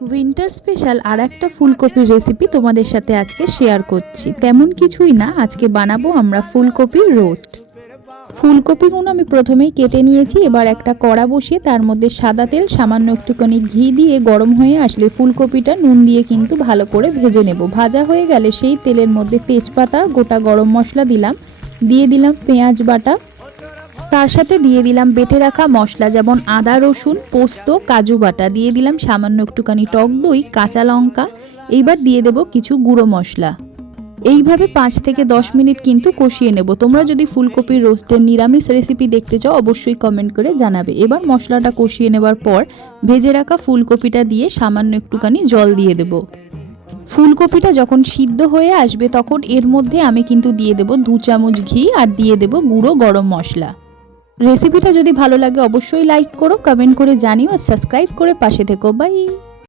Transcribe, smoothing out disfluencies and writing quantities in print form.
Winter special আর একটা ফুলকপির recipe তোমাদের সাথে আজকে শেয়ার করছি। তেমন কিছুই না, আজকে বানাবো আমরা ফুলকপির রোস্ট। ফুলকপিগুলো আমি প্রথমেই কেটে নিয়েছি। এবার একটা কড়া বসিয়ে তার মধ্যে সাদা তেল, সামান্য একটুখানি ঘি দিয়ে গরম হয়ে আসলে ফুলকপিটা নুন দিয়ে কিন্তু ভালো করে ভেজে নেব। ভাজা হয়ে গেলে সেই তেলের মধ্যে তেজপাতা, গোটা গরম মশলা দিলাম, দিয়ে দিলাম পেঁয়াজ বাটা, তার সাথে দিয়ে দিলাম বেটে রাখা মশলা যেমন আদা, রসুন, পোস্ত, কাজু বাটা, দিয়ে দিলাম সামান্য একটুখানি টক দই, কাঁচা লঙ্কা। এইবার দিয়ে দেব কিছু গুঁড়ো মশলা। এইভাবে 5 থেকে 10 মিনিট কিন্তু কষিয়ে নেব। তোমরা যদি ফুলকপির রোস্টের নিরামিষ রেসিপি দেখতে চাও অবশ্যই কমেন্ট করে জানাবে। এবার মশলাটা কষিয়ে নেবার পর ভেজে রাখা ফুলকপিটা দিয়ে সামান্য একটুখানি জল দিয়ে দেব। ফুলকপিটা যখন সিদ্ধ হয়ে আসবে তখন এর মধ্যে আমি কিন্তু দিয়ে দেব 2 চামচ ঘি আর দিয়ে দেব গুঁড়ো গরম মশলা। রেসিপিটা যদি ভালো লাগে অবশ্যই লাইক করো, কমেন্ট করে জানিও আর সাবস্ক্রাইব করে পাশে থেকো। বাই।